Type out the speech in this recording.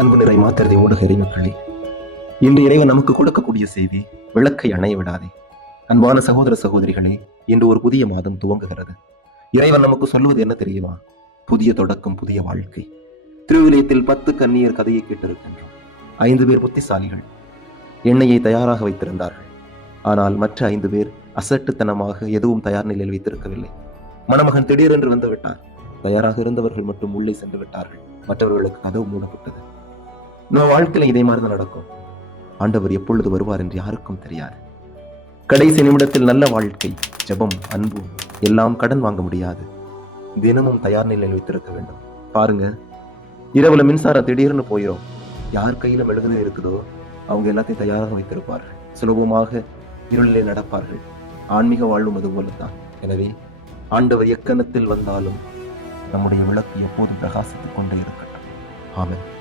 அன்பு நிறை மாத்திரதை ஊடக இறைமக்களே, இன்று இறைவன் நமக்கு கொடுக்கக்கூடிய செய்தி, விளக்கை அணைய விடாதே. அன்பான சகோதர சகோதரிகளே, இன்று ஒரு புதிய மாதம் துவங்குகிறது. இறைவன் நமக்கு சொல்லுவது என்ன தெரியுமா? புதிய தொடக்கம், புதிய வாழ்க்கை. திருவிலியத்தில் 10 கன்னியர் கதையை கேட்டிருக்கின்றோம். 5 பேர் புத்திசாலிகள், எண்ணெயை தயாராக வைத்திருந்தார்கள். ஆனால் மற்ற 5 பேர் அசட்டுத்தனமாக எதுவும் தயார் நிலையில் வைத்திருக்கவில்லை. மணமகன் திடீரென்று வந்து விட்டார். தயாராக இருந்தவர்கள் மட்டும் உள்ளே சென்று விட்டார்கள். மற்றவர்களுக்கு கதவு மூடப்பட்டது. நம்ம வாழ்க்கையில இதே மாதிரிதான் நடக்கும். ஆண்டவர் எப்பொழுது வருவார் என்று யாருக்கும் தெரியாது. கடைசி நிமிடத்தில் நல்ல வாழ்க்கை, ஜெபம், அன்பு எல்லாம் கடன் வாங்க முடியாது. தினமும் தயார் நிலையில் வைத்திருக்க வேண்டும். பாருங்க, இரவுல மின்சாரம் திடீர்னு போயிடும். யார் கையில மெழுகுது இருக்குதோ அவங்க எல்லாத்தையும் தயாராக வைத்திருப்பார்கள். சுலபமாக இருளிலே நடப்பார்கள். ஆன்மீக வாழ்வும் அது போலத்தான். எனவே ஆண்டவர் எக்கணத்தில் வந்தாலும் நம்முடைய விளக்கு எப்போதும் பிரகாசித்துக் கொண்டே இருக்கட்டும். ஆமென்.